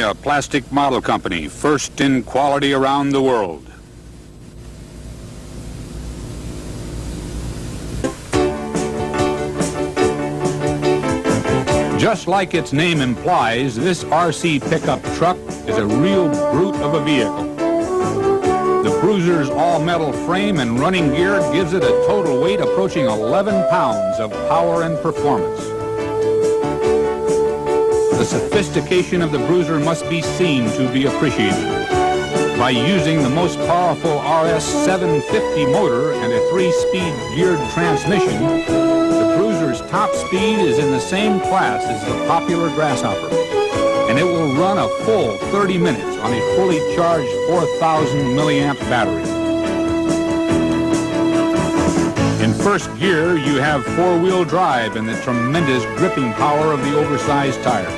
a plastic model company, first in quality around the world. Just like its name implies, this RC pickup truck is a real brute of a vehicle. The Bruiser's all-metal frame and running gear gives it a total weight approaching 11 pounds of power and performance. The sophistication of the Bruiser must be seen to be appreciated. By using the most powerful RS 750 motor and a 3-speed geared transmission, the Bruiser's top speed is in the same class as the popular Grasshopper, and it will run a full 30 minutes on a fully charged 4,000 milliamp battery. In first gear, you have four-wheel drive and the tremendous gripping power of the oversized tires.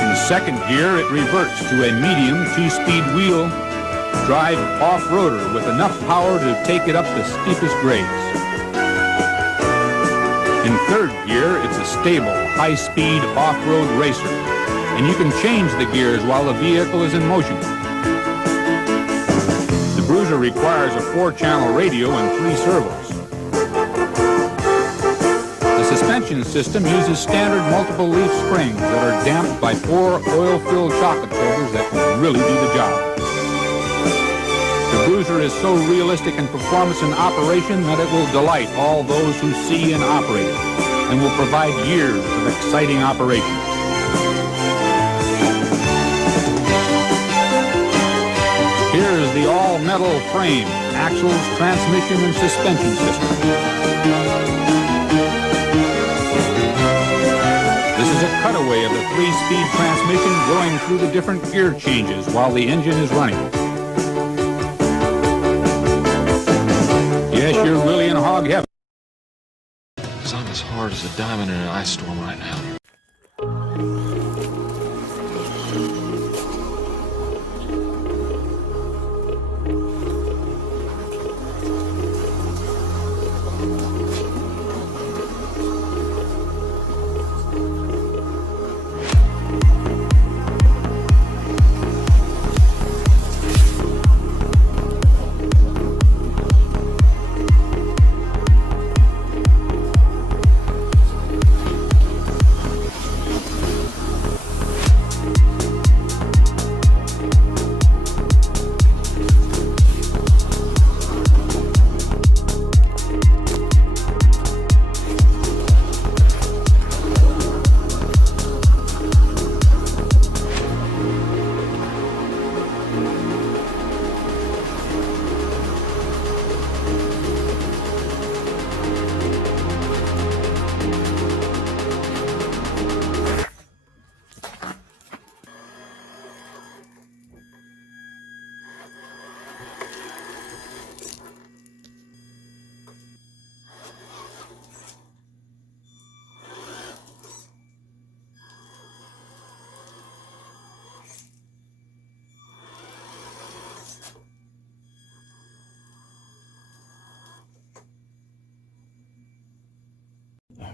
In second gear, it reverts to a medium 2-speed wheel drive off-roader with enough power to take it up the steepest grades. In third gear, it's a stable, high-speed off-road racer, and you can change the gears while the vehicle is in motion. The Bruiser requires a 4-channel radio and 3 servos. The suspension system uses standard multiple leaf springs that are damped by 4 oil-filled shock absorbers that can really do the job. The Bruiser is so realistic in performance and operation that it will delight all those who see and operate it, and will provide years of exciting operation. Here is the all-metal frame, axles, transmission, and suspension system. This is a cutaway of the 3-speed transmission going through the different gear changes while the engine is running. Yes, you're really in hog heaven. Because I'm as hard as a diamond in an ice storm right now.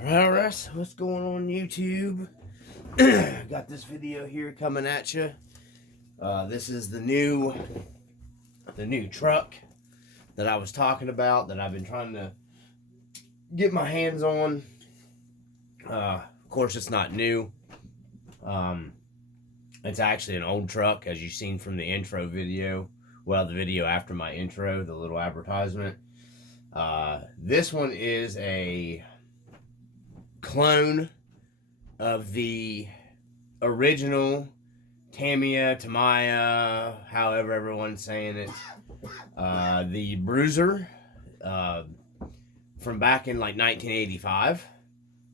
Alright, so what's going on YouTube? Got this video here coming at you. This is the new truck that I was talking about, that I've been trying to get my hands on. Of course, it's not new. It's actually an old truck, as you've seen from the intro video. Well, the video after my intro, the little advertisement. This one is a clone of the original Tamaya, however everyone's saying it, the Bruiser, from back in like 1985.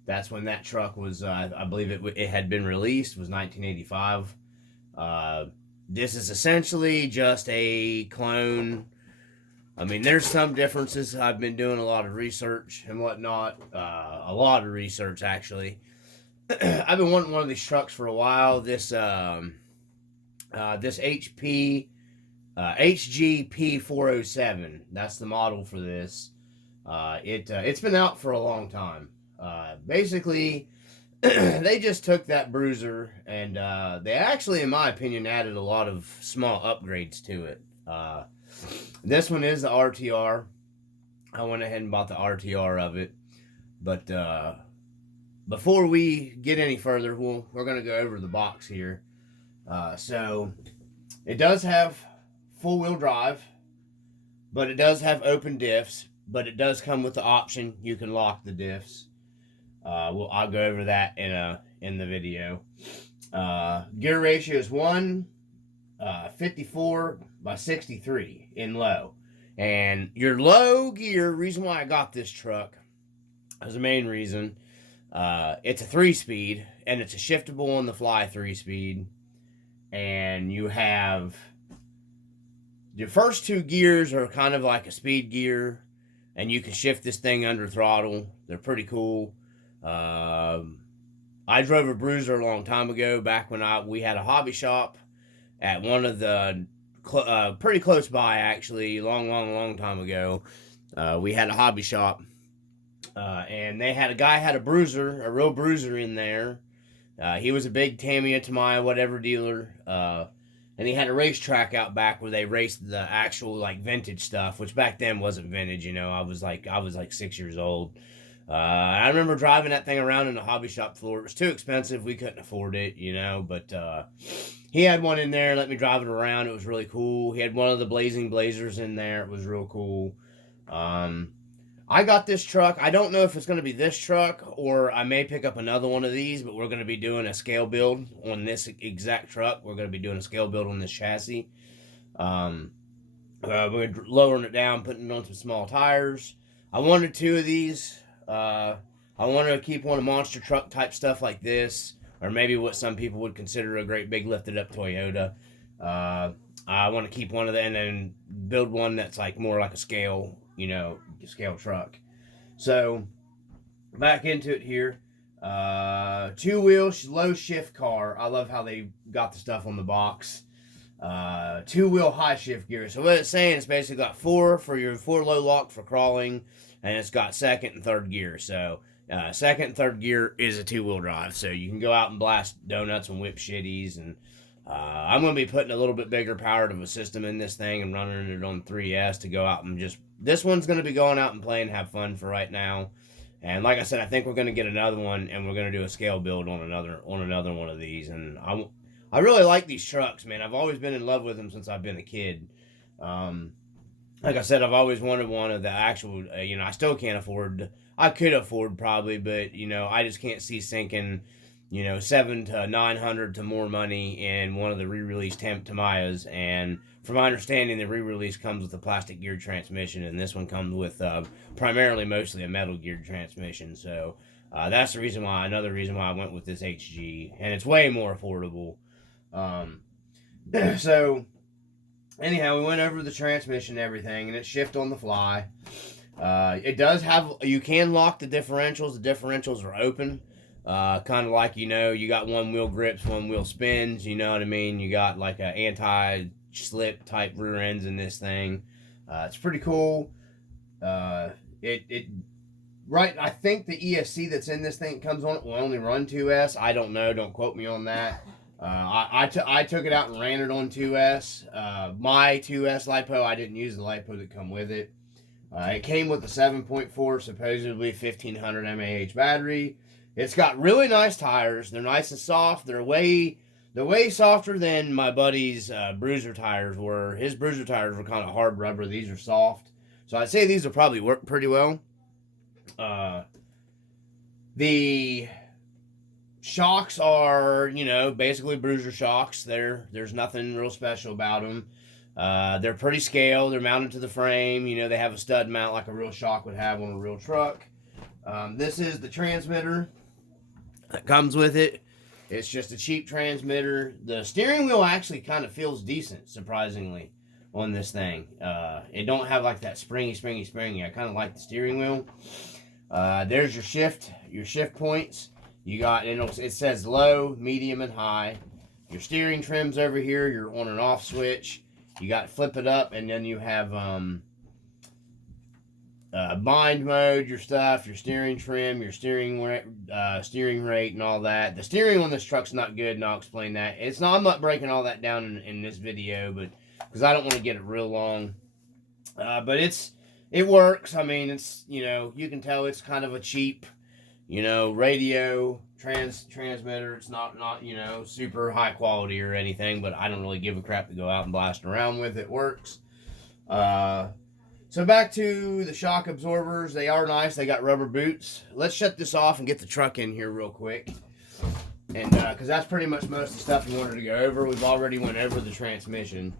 That's when that truck was, I believe it had been released, was 1985. This is essentially just a clone. I mean, there's some differences. I've been doing a lot of research and whatnot. A lot of research, actually. I've been wanting one of these trucks for a while. This HG-P407. That's the model for this. It's been out for a long time. Basically, they just took that Bruiser and they actually, in my opinion, added a lot of small upgrades to it. This one is the RTR. I went ahead and bought the RTR of it. But before we get any further, we're going to go over the box here. So it does have full-wheel drive, but it does have open diffs, but it does come with the option you can lock the diffs. I'll go over that in the video. Gear ratio is 54/63 in low. And your low gear, reason why I got this truck, is the main reason. It's a 3-speed, and it's a shiftable on the fly 3-speed. And you have your first 2 gears are kind of like a speed gear, and you can shift this thing under throttle. They're pretty cool. I drove a Bruiser a long time ago, back when we had a hobby shop at one of the pretty close by, actually, long time ago. We had a hobby shop, and a guy had a Bruiser, a real Bruiser in there. He was a big Tamiya, Tamiya, whatever dealer, and he had a racetrack out back where they raced the actual like vintage stuff, which back then wasn't vintage. You know, I was like 6 years old. I remember driving that thing around in the hobby shop floor. It was too expensive. We couldn't afford it, you know, but he had one in there, let me drive it around. It was really cool. He had one of the Blazing Blazers in there. It was real cool. I got this truck. I don't know if it's going to be this truck or I may pick up another one of these, but we're going to be doing a scale build on this exact truck. We're going to be doing a scale build on this chassis. We're lowering it down, putting it on some small tires. I wanted 2 of these. I wanted to keep one of monster truck type stuff like this, or maybe what some people would consider a great big lifted up Toyota. I want to keep one of them and then build one that's like more like a scale, you know, scale truck. So back into it here. 2-wheel low shift car. I love how they got the stuff on the box. 2-wheel high shift gear. So what it's saying is basically got 4 for your 4 low lock for crawling, and it's got 2nd and 3rd gear. So 2nd and 3rd gear is a 2-wheel drive, so you can go out and blast donuts and whip shitties. And I'm going to be putting a little bit bigger power of a system in this thing and running it on 3S to go out and just, this one's going to be going out and play and have fun for right now. And like I said, I think we're going to get another one, and we're going to do a scale build on another one of these. And I really like these trucks, man. I've always been in love with them since I've been a kid. Like I said, I've always wanted one of the actual, you know, I still can't afford, I could afford probably, but, you know, I just can't see sinking, you know, $700 to $900 to more money in one of the re-released Tamiyas. And from my understanding, the re-release comes with a plastic geared transmission, and this one comes with primarily mostly a metal geared transmission. So that's the reason why, another reason why I went with this HG, and it's way more affordable. So anyhow, we went over the transmission and everything, and it shift on the fly. It does have, you can lock the differentials. The differentials are open. Kind of like, you know, you got 1-wheel grips, 1-wheel spins, you know what I mean? You got like a anti-slip type rear ends in this thing. It's pretty cool. Right, I think the ESC that's in this thing comes on it will only run 2S. I don't know, don't quote me on that. I took it out and ran it on 2S. My 2S LiPo, I didn't use the LiPo that come with it. It came with a 7.4, supposedly 1500 mAh battery. It's got really nice tires. They're nice and soft. They're way softer than my buddy's Bruiser tires were. His Bruiser tires were kind of hard rubber. These are soft. So I'd say these will probably work pretty well. The shocks are, you know, basically Bruiser shocks. There's nothing real special about them. They're pretty scale. They're mounted to the frame. You know, they have a stud mount like a real shock would have on a real truck. This is the transmitter that comes with it. It's just a cheap transmitter. The steering wheel actually kind of feels decent, surprisingly, on this thing. It don't have like that springy. I kind of like the steering wheel. There's your shift points. You got, it says low, medium, and high. Your steering trim's over here. Your on and off switch. You got flip it up, and then you have bind mode, your stuff, your steering trim, your steering rate, and all that. The steering on this truck's not good, and I'll explain that. I'm not breaking all that down in this video, but because I don't want to get it real long. But it works. I mean, it's, you can tell it's kind of a cheap, radio transmitter. It's not super high quality or anything, but I don't really give a crap to go out and blast around with. It works. So back to the shock absorbers. They are nice. They got rubber boots. Let's shut this off and get the truck in here real quick. And because that's pretty much most of the stuff we wanted to go over. We've already went over the transmission.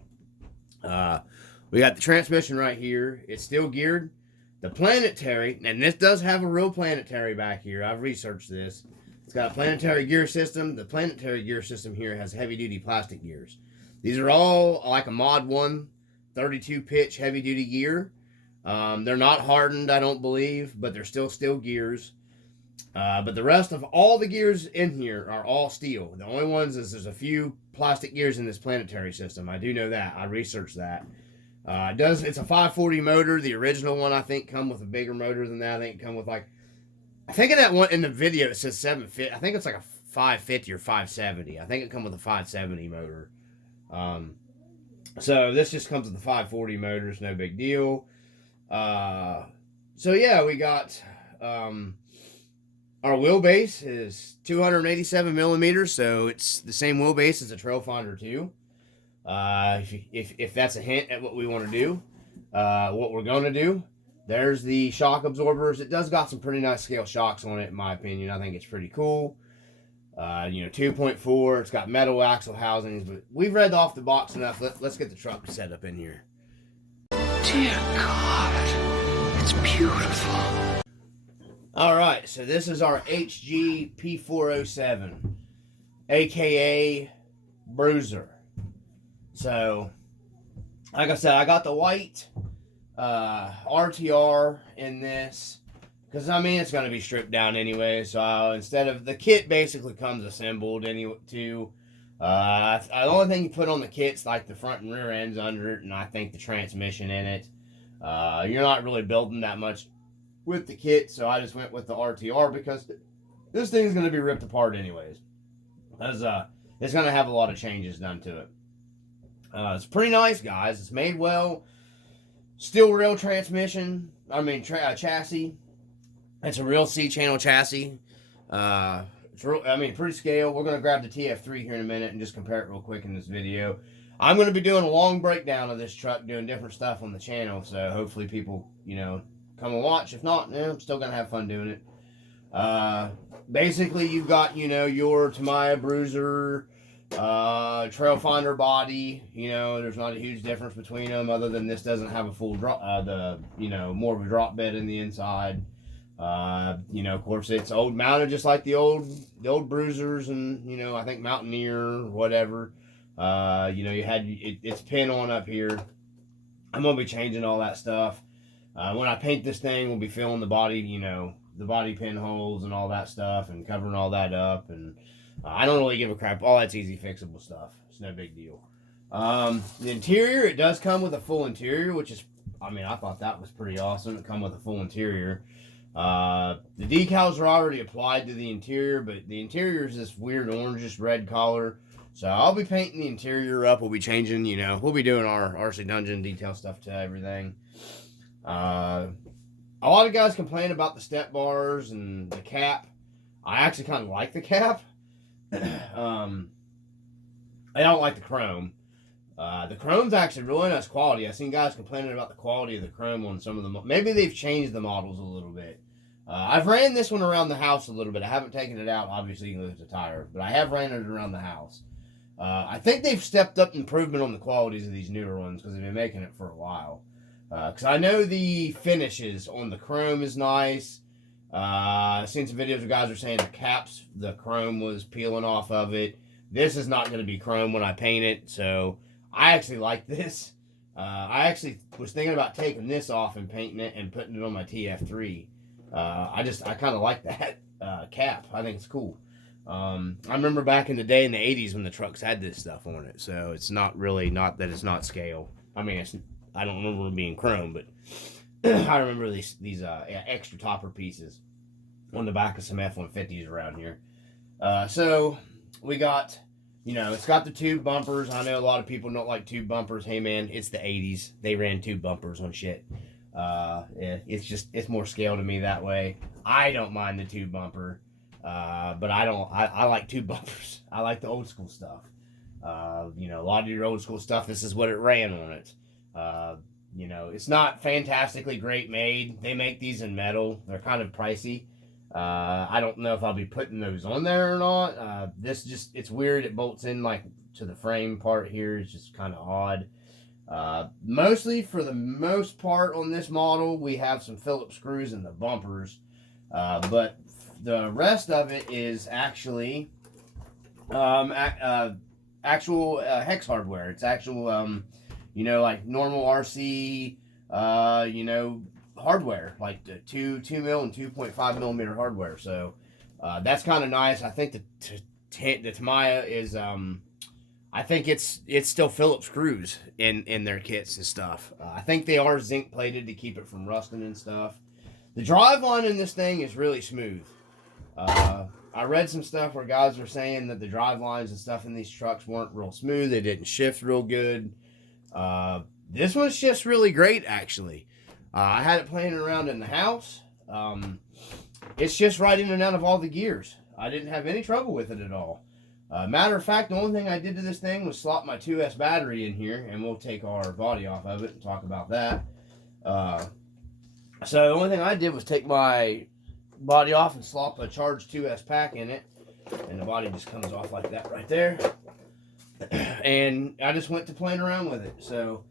We got the transmission right here. It's still geared. The planetary, and this does have a real planetary back here. I've researched this. It's got a planetary gear system. The planetary gear system here has heavy-duty plastic gears. These are all like a Mod 1 32-pitch heavy-duty gear. They're not hardened, I don't believe, but they're still gears. But the rest of all the gears in here are all steel. The only ones is there's a few plastic gears in this planetary system. I do know that. I researched that. It's a 540 motor. The original one, I think, come with a bigger motor than that. I think it come with I think in that one in the video it says 750. I think it's like a 550 or 570. I think it come with a 570 motor. So this just comes with the 540 motors, no big deal. So yeah, we got our wheelbase is 287 millimeters, so it's the same wheelbase as a Trailfinder 2. If that's a hint at what we want to do, what we're going to do, there's the shock absorbers. It does got some pretty nice scale shocks on it, in my opinion. I think it's pretty cool. 2.4. It's got metal axle housings, but we've read off the box enough. Let's get the truck set up in here. Dear God, it's beautiful. All right, so this is our HG-P407, aka Bruiser. So, like I said, I got the white RTR in this because it's going to be stripped down anyway. So instead of the kit, basically comes assembled too. The only thing you put on the kit's like the front and rear ends under it, and I think the transmission in it. You're not really building that much with the kit, so I just went with the RTR because this thing's going to be ripped apart anyways. As it's going to have a lot of changes done to it. It's pretty nice, guys. It's made well. Steel rail transmission. Chassis. It's a real C-channel chassis. It's real, pretty scale. We're going to grab the TF3 here in a minute and just compare it real quick in this video. I'm going to be doing a long breakdown of this truck, doing different stuff on the channel, so hopefully people, come and watch. If not, I'm still going to have fun doing it. Basically, you've got, your Tamiya Bruiser Trailfinder body. There's not a huge difference between them, other than this doesn't have a full drop, more of a drop bed in the inside. Of course, it's old mounted just like the old Bruisers and, I think Mountaineer or whatever. You had it's pin on up here. I'm going to be changing all that stuff. When I paint this thing, we'll be filling the body, the body pinholes and all that stuff and covering all that up. And I don't really give a crap. All that's easy fixable stuff. It's no big deal. The interior, it does come with a full interior, which is, I thought that was pretty awesome. It come with a full interior. The decals are already applied to the interior, but the interior is this weird orangish red color. So I'll be painting the interior up. We'll be changing, we'll be doing our RC Dungeon detail stuff to everything. A lot of guys complain about the step bars and the cap. I actually kind of like the cap. I don't like the chrome. The chrome's actually really nice quality. I've seen guys complaining about the quality of the chrome on some of them. Maybe they've changed the models a little bit. I've ran this one around the house a little bit. I haven't taken it out. Obviously, you can lose the tire. But I have ran it around the house. I think they've stepped up improvement on the qualities of these newer ones because they've been making it for a while. Because I know the finishes on the chrome is nice. I've seen some videos where guys are saying the chrome was peeling off of it. This is not going to be chrome when I paint it, so I actually like this. I actually was thinking about taking this off and painting it and putting it on my TF3. I kind of like that cap. I think it's cool. I remember back in the day in the 80s when the trucks had this stuff on it, so it's not that it's not scale. I don't remember it being chrome, but I remember these extra topper pieces on the back of some F-150s around here. So we got, it's got the tube bumpers. I know a lot of people don't like tube bumpers. Hey man, it's the 80s. They ran tube bumpers on shit. It's more scale to me that way. I don't mind the tube bumper, but I like tube bumpers. I like the old school stuff. A lot of your old school stuff, this is what it ran on it. It's not fantastically great made. They make these in metal. They're kind of pricey. I don't know if I'll be putting those on there or not. It's weird. It bolts in like to the frame part here. It's just kind of odd. Mostly for the most part on this model, we have some Phillips screws in the bumpers. But the rest of it is actually actual hex hardware. It's actual, like normal RC, hardware, like the 2 mil and 2.5 millimeter hardware. So that's kind of nice. I think the Tamiya is, I think it's still Phillips screws in their kits and stuff. I think they are zinc plated to keep it from rusting and stuff. The drive line in this thing is really smooth. I read some stuff where guys were saying that the drive lines and stuff in these trucks weren't real smooth. They didn't shift real good. This one's just really great, actually. I had it playing around in the house. It's just right in and out of all the gears. I didn't have any trouble with it at all. Matter of fact, the only thing I did to this thing was slot my 2S battery in here, and we'll take our body off of it and talk about that. So the only thing I did was take my body off and slop a charged 2S pack in it, and the body just comes off like that right there. And I just went to playing around with it. So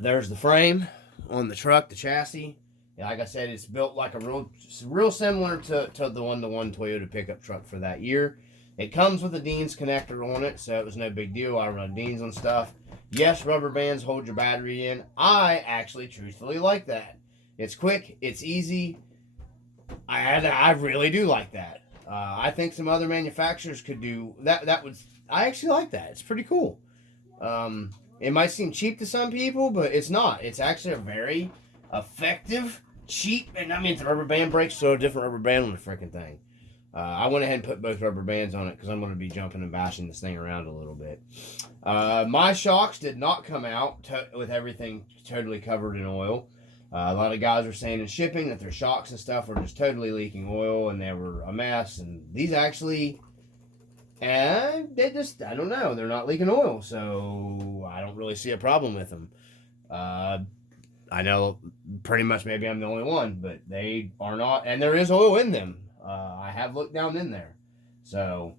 there's the frame on the truck, the chassis. Like I said, it's built like real similar to the one-to-one Toyota pickup truck for that year. It comes with a Dean's connector on it, so it was no big deal. I run Dean's on stuff. Yes, rubber bands hold your battery in. I actually truthfully like that. It's quick, it's easy. I really do like that. I think some other manufacturers could do that. I actually like that. It's pretty cool. It might seem cheap to some people, but it's not. It's actually a very effective, cheap, and I mean, the rubber band breaks, so a different rubber band on the freaking thing. I went ahead and put both rubber bands on it because I'm going to be jumping and bashing this thing around a little bit. My shocks did not come out with everything totally covered in oil. A lot of guys were saying in shipping that their shocks and stuff were just totally leaking oil and they were a mess. And these actually, I don't know, they're not leaking oil. So I don't really see a problem with them. I know pretty much maybe I'm the only one, but they are not. And there is oil in them. I have looked down in there. So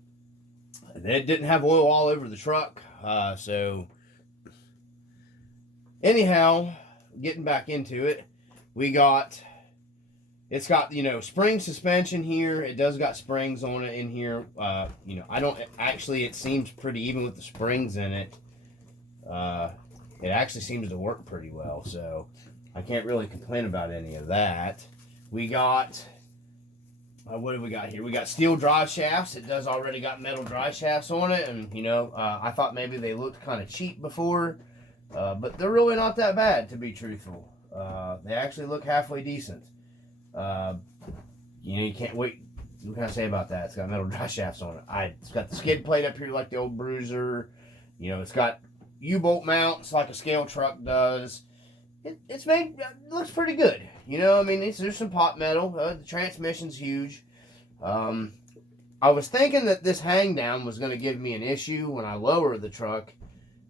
they didn't have oil all over the truck. So anyhow, getting back into it, it's got, spring suspension here. It does got springs on it in here. It seems pretty even with the springs in it. It actually seems to work pretty well. So I can't really complain about any of that. We got, what do we got here? We got steel drive shafts. It does already got metal drive shafts on it. And, I thought maybe they looked kind of cheap before. But they're really not that bad, to be truthful. They actually look halfway decent. You can't wait. What can I say about that? It's got metal drive shafts on it. It's got the skid plate up here like the old Bruiser. It's got U-bolt mounts like a scale truck does. It looks pretty good. There's some pot metal. The transmission's huge. I was thinking that this hang down was going to give me an issue when I lower the truck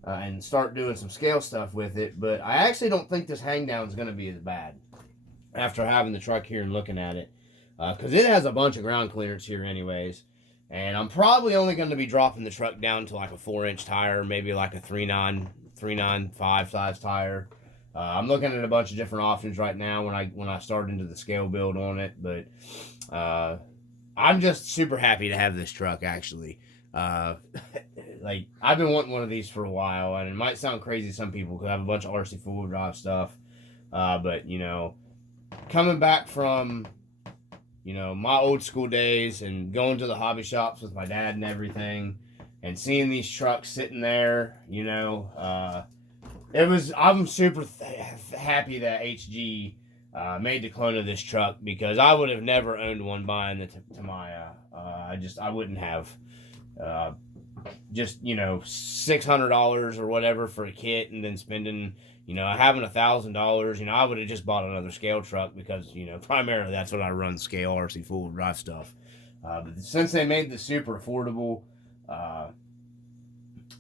and start doing some scale stuff with it, but I actually don't think this hang down is going to be as bad after having the truck here and looking at it, because it has a bunch of ground clearance here anyways, and I'm probably only going to be dropping the truck down to like a 4-inch tire, maybe like a 395 size tire. I'm looking at a bunch of different options right now when I start into the scale build on it, but I'm just super happy to have this truck actually. I've been wanting one of these for a while, and it might sound crazy to some people because I have a bunch of RC four-wheel drive stuff, but coming back from my old school days and going to the hobby shops with my dad and everything, and seeing these trucks sitting there, I'm super happy that HG made the clone of this truck, because I would have never owned one buying the Tamiya. I wouldn't have. Just, $600 or whatever for a kit, and then spending, having $1,000, I would have just bought another scale truck, because, primarily that's what I run, scale RC full drive stuff. But since they made the super affordable, I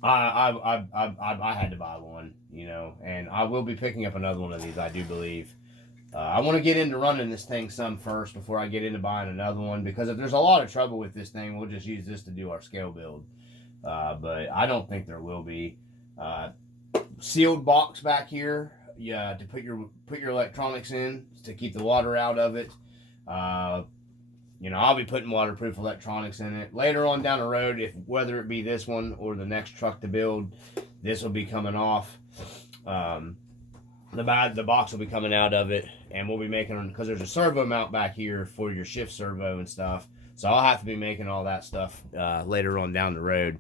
had to buy one, and I will be picking up another one of these, I do believe. I want to get into running this thing some first before I get into buying another one, because if there's a lot of trouble with this thing, we'll just use this to do our scale build. But I don't think there will be. Sealed box back here, to put your electronics in to keep the water out of it. I'll be putting waterproof electronics in it later on down the road. If whether it be this one or the next truck to build, this will be coming off. The box will be coming out of it, and we'll be making, because there's a servo mount back here for your shift servo and stuff. So I'll have to be making all that stuff later on down the road.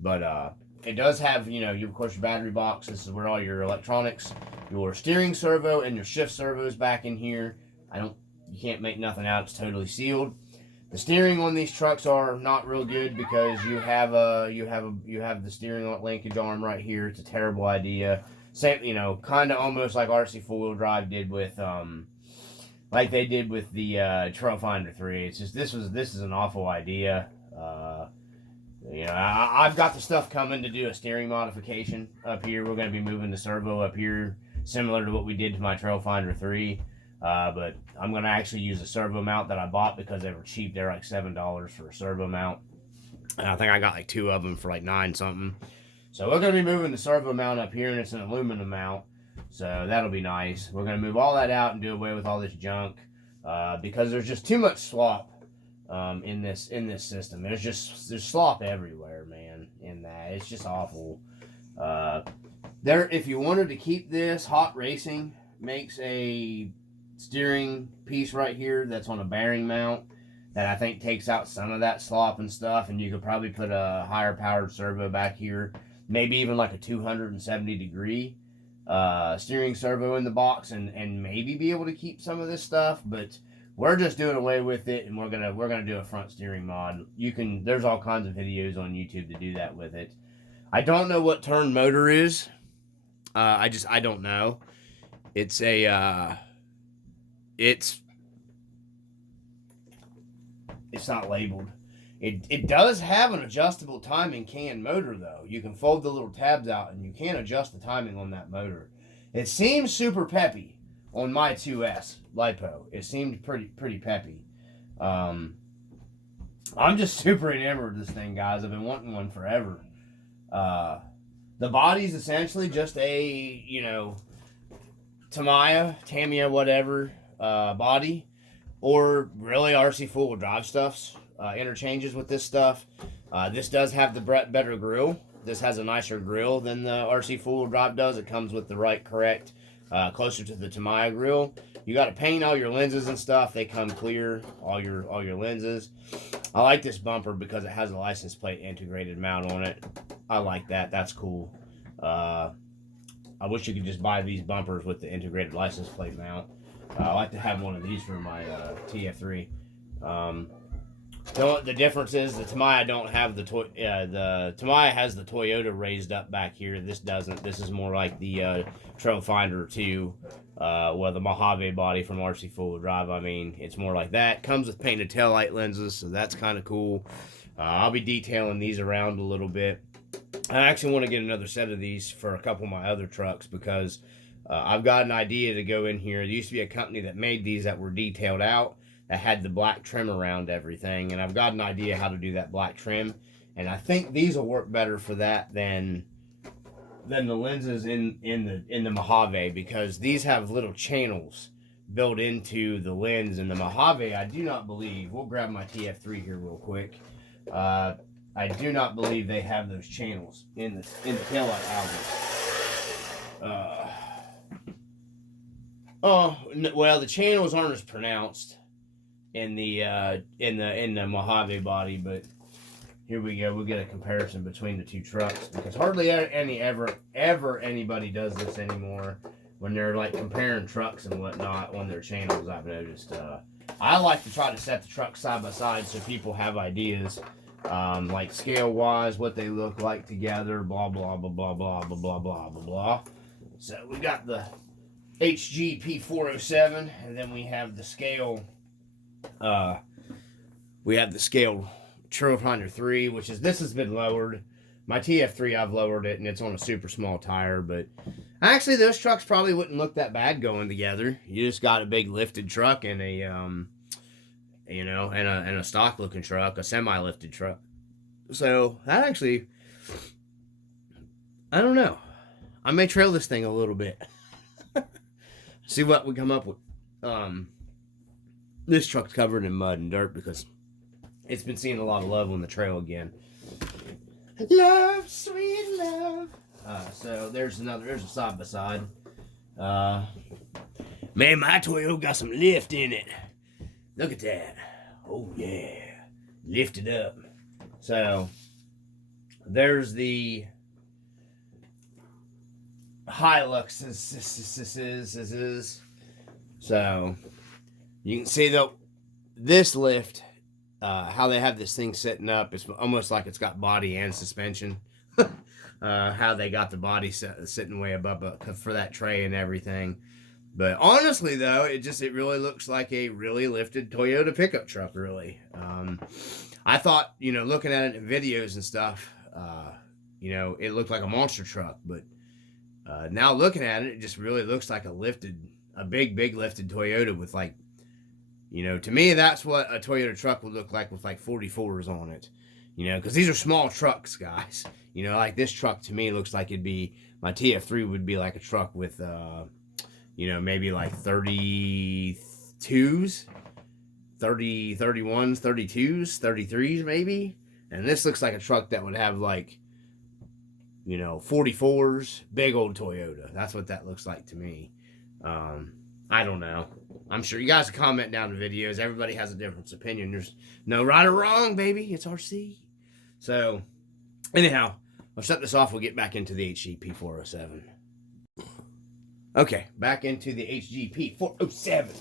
But it does have, of course, your battery box. This is where all your electronics, your steering servo, and your shift servo is back in here. You can't make nothing out. It's totally sealed. The steering on these trucks are not real good, because you have the steering linkage arm right here. It's a terrible idea. Same, kind of almost like RC four-wheel drive did with like they did with the Trailfinder 3. It's just this is an awful idea. I've got the stuff coming to do a steering modification up here. We're going to be moving the servo up here, similar to what we did to my Trailfinder 3. But I'm going to actually use a servo mount that I bought because they were cheap. They're like $7 for a servo mount. And I think I got like 2 of them for like $9 something. So we're going to be moving the servo mount up here, and it's an aluminum mount. So that'll be nice. We're going to move all that out and do away with all this junk, because there's just too much slop in this system. There's slop everywhere, man, in that. It's just awful. If you wanted to keep this, Hot Racing makes a steering piece right here that's on a bearing mount that I think takes out some of that slop and stuff, and you could probably put a higher powered servo back here, maybe even like a 270 degree steering servo in the box, and maybe be able to keep some of this stuff. But we're just doing away with it, and we're gonna do a front steering mod. There's all kinds of videos on YouTube to do that with it. I don't know what turn motor is. I don't know. It's it's not labeled. It does have an adjustable timing can motor, though. You can fold the little tabs out, and you can adjust the timing on that motor. It seems super peppy on my 2S LiPo. It seemed pretty peppy. I'm just super enamored with this thing, guys. I've been wanting one forever. The body's essentially just a, Tamiya, whatever, body, or really RC four-wheel drive stuffs. Interchanges with this stuff. This does have the better grill. This has a nicer grill than the RC four-wheel drive does. It comes with the correct, closer to the Tamiya grill. You got to paint all your lenses and stuff. They come clear, all your lenses. I like this bumper because it has a license plate integrated mount on it. I like that. That's cool. I wish you could just buy these bumpers with the integrated license plate mount. I like to have one of these for my TF3. The difference is the Tamiya don't have the Tamiya has the Toyota raised up back here. This doesn't. This is more like the Trailfinder 2, the Mojave body from RC Full Drive. I mean, it's more like that. Comes with painted taillight lenses, so that's kind of cool. I'll be detailing these around a little bit. I actually want to get another set of these for a couple of my other trucks, because I've got an idea to go in here. There used to be a company that made these that were detailed out, that had the black trim around everything, and I've got an idea how to do that black trim, and I think these will work better for that than the lenses in the Mojave, because these have little channels built into the lens. In the Mojave, I do not believe, we'll grab my TF3 here real quick, I do not believe they have those channels in the taillight housings. Well, the channels aren't as pronounced in the Mojave body, but here we go. We'll get a comparison between the two trucks, because hardly ever anybody does this anymore when they're like comparing trucks and whatnot on their channels. I've noticed. I like to try to set the trucks side by side so people have ideas, like scale wise, what they look like together, blah blah blah blah blah blah blah blah blah blah. So we got the HG-P407, and then we have the scale. We have the scale Trailfinder 3, which is, this has been lowered. My TF3, I've lowered it, and it's on a super small tire, but actually those trucks probably wouldn't look that bad going together. You just got a big lifted truck and a, you know, and a stock looking truck, a semi-lifted truck. So that actually, I don't know. I may trail this thing a little bit. See what we come up with. This truck's covered in mud and dirt because it's been seeing a lot of love on the trail again. Love, sweet love. So there's a side by side. Man, my Toyota got some lift in it. Look at that. Oh yeah, lift it up. So there's the Hiluxes. So you can see this lift. How they have this thing sitting up, it's almost like it's got body and suspension. How they got the body sitting way above for that tray and everything. But honestly, though, it really looks like a really lifted Toyota pickup truck, really. I thought, you know, looking at it in videos and stuff, you know, it looked like a monster truck. But now looking at it, it just really looks like a big lifted Toyota with like, you know, to me, that's what a Toyota truck would look like with like 44s on it. You know, because these are small trucks, guys. You know, like this truck to me looks like it'd be, my TF3 would be like a truck with, you know, maybe like 32s, 31s, 32s, 33s maybe. And this looks like a truck that would have like, you know, 44s, big old Toyota. That's what that looks like to me. I don't know. I'm sure you guys can comment down in the videos. Everybody has a different opinion. There's no right or wrong, baby. It's RC. So, anyhow, I'll shut this off. We'll get back into the HG-P407. Okay, back into the HG-P407.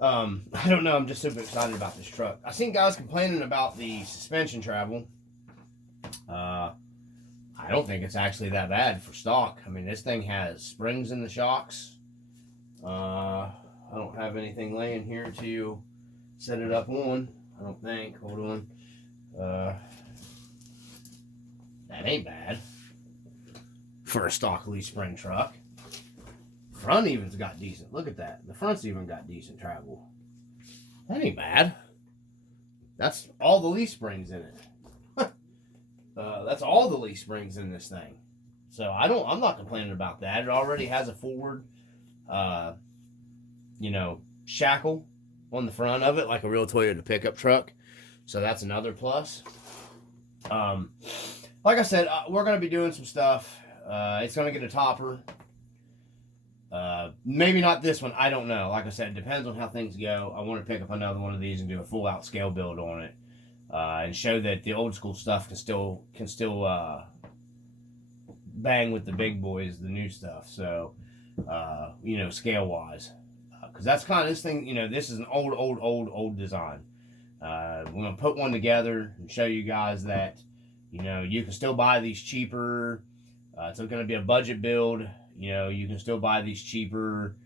I don't know. I'm just super excited about this truck. I've seen guys complaining about the suspension travel. I don't think it's actually that bad for stock. I mean, this thing has springs in the shocks. I don't have anything laying here to set it up on. I don't think. Hold on. That ain't bad for a stock leaf spring truck. Front even's got decent. Look at that. The front's even got decent travel. That ain't bad. That's all the leaf springs in it. That's all the leaf springs in this thing. So I'm not complaining about that. It already has a forward, you know, shackle on the front of it, like a real Toyota pickup truck. So that's another plus. Like I said, we're going to be doing some stuff. It's going to get a topper. Maybe not this one. I don't know. Like I said, it depends on how things go. I want to pick up another one of these and do a full out scale build on it. And show that the old school stuff can still bang with the big boys, the new stuff. So, you know, scale wise. Because that's kind of this thing, you know, this is an old design. We're going to put one together and show you guys that, you know, you can still buy these cheaper. It's going to be a budget build. You know, you can still buy these cheaper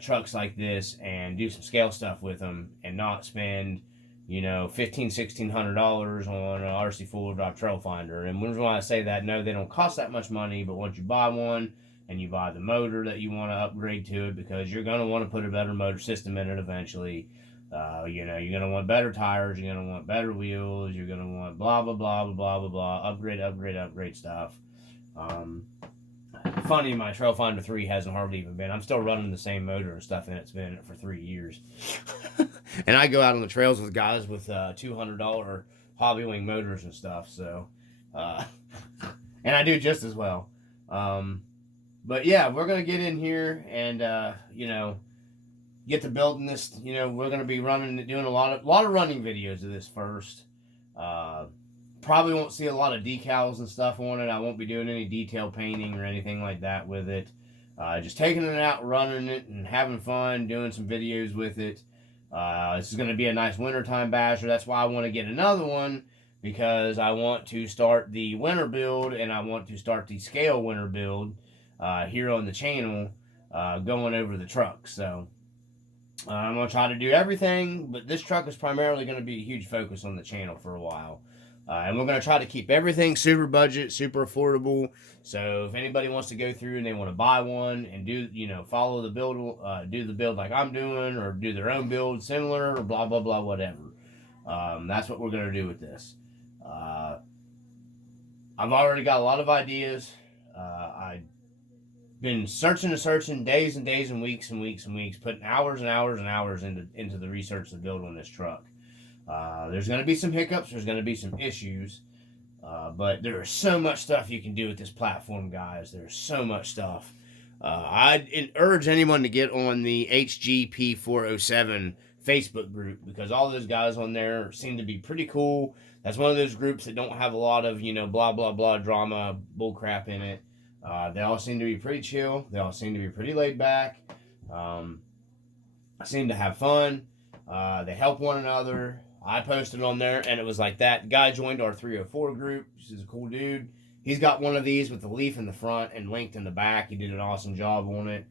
trucks like this and do some scale stuff with them and not spend, you know, $1,500–$1,600 on an RC four-wheel drive Trailfinder. And when I say that, no, they don't cost that much money, but once you buy one, and you buy the motor that you want to upgrade to it, because you're going to want to put a better motor system in it eventually. You know, you're going to want better tires, you're going to want better wheels, you're going to want blah, blah, blah, blah, blah, blah, blah, upgrade stuff. Funny, my Trailfinder 3 hasn't hardly even been. I'm still running the same motor and stuff, and it's been in it for 3 years. And I go out on the trails with guys with $200 Hobby Wing motors and stuff, so, and I do just as well. But yeah, we're going to get in here and, you know, get to building this. You know, we're going to be doing a lot of running videos of this first. Probably won't see a lot of decals and stuff on it. I won't be doing any detail painting or anything like that with it. Just taking it out, running it, and having fun, doing some videos with it. This is going to be a nice wintertime basher. That's why I want to get another one, because I want to start the winter build, and I want to start the scale winter build here on the channel, going over the truck. So I'm going to try to do everything, but this truck is primarily going to be a huge focus on the channel for a while. And we're going to try to keep everything super budget, super affordable. So if anybody wants to go through and they want to buy one and do, follow the build, do the build like I'm doing, or do their own build similar, or blah, blah, blah, whatever. That's what we're going to do with this. I've already got a lot of ideas. I've been searching days and days and weeks and weeks and weeks, putting hours and hours and hours into the research to build on this truck. There's going to be some hiccups. There's going to be some issues. But there is so much stuff you can do with this platform, guys. There's so much stuff. I'd urge anyone to get on the HG-P407 Facebook group, because all those guys on there seem to be pretty cool. That's one of those groups that don't have a lot of, blah, blah, blah drama, bullcrap in it. They all seem to be pretty chill. They all seem to be pretty laid back. Seem to have fun. They help one another. I posted on there, and it was like that. Guy joined our 304 group. He's a cool dude. He's got one of these with the leaf in the front and linked in the back. He did an awesome job on it.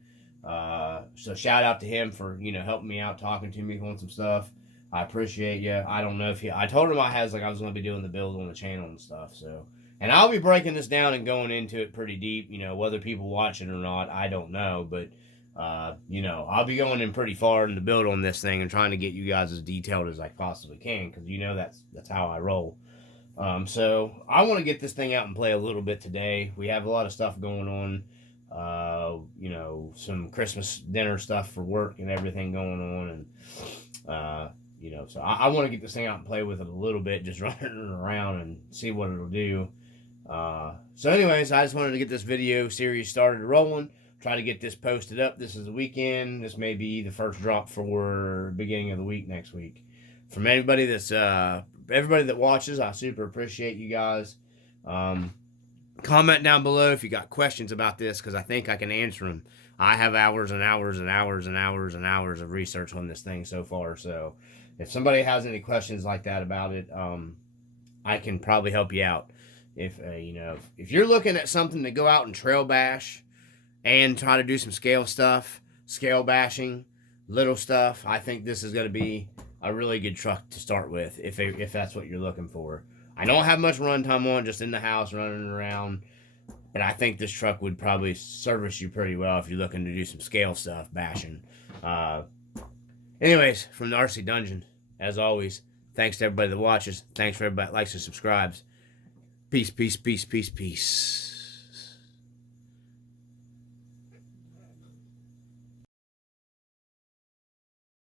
So shout out to him for, helping me out, talking to me on some stuff. I appreciate you. I don't know if I told him I was going to be doing the build on the channel and stuff. So, and I'll be breaking this down and going into it pretty deep. Whether people watch it or not, I don't know. But I'll be going in pretty far in the build on this thing and trying to get you guys as detailed as I possibly can, because that's how I roll. So I want to get this thing out and play a little bit today. We have a lot of stuff going on. Some Christmas dinner stuff for work and everything going on, and so I want to get this thing out and play with it a little bit, just running around and see what it'll do. So anyways, I just wanted to get this video series started rolling. Try to get this posted up. This is the weekend. This may be the first drop for beginning of the week next week. From everybody that watches, I super appreciate you guys. Comment down below if you got questions about this, because I think I can answer them. I have hours and hours and hours and hours and hours of research on this thing so far. So if somebody has any questions like that about it, I can probably help you out. If you're looking at something to go out and trail bash and try to do some scale stuff, scale bashing, little stuff, I think this is going to be a really good truck to start with, if that's what you're looking for. I don't have much runtime on, just in the house running around, but I think this truck would probably service you pretty well if you're looking to do some scale stuff, bashing. Anyways, from the RC Dungeon, as always, thanks to everybody that watches. Thanks for everybody that likes and subscribes. Peace, peace, peace, peace, peace.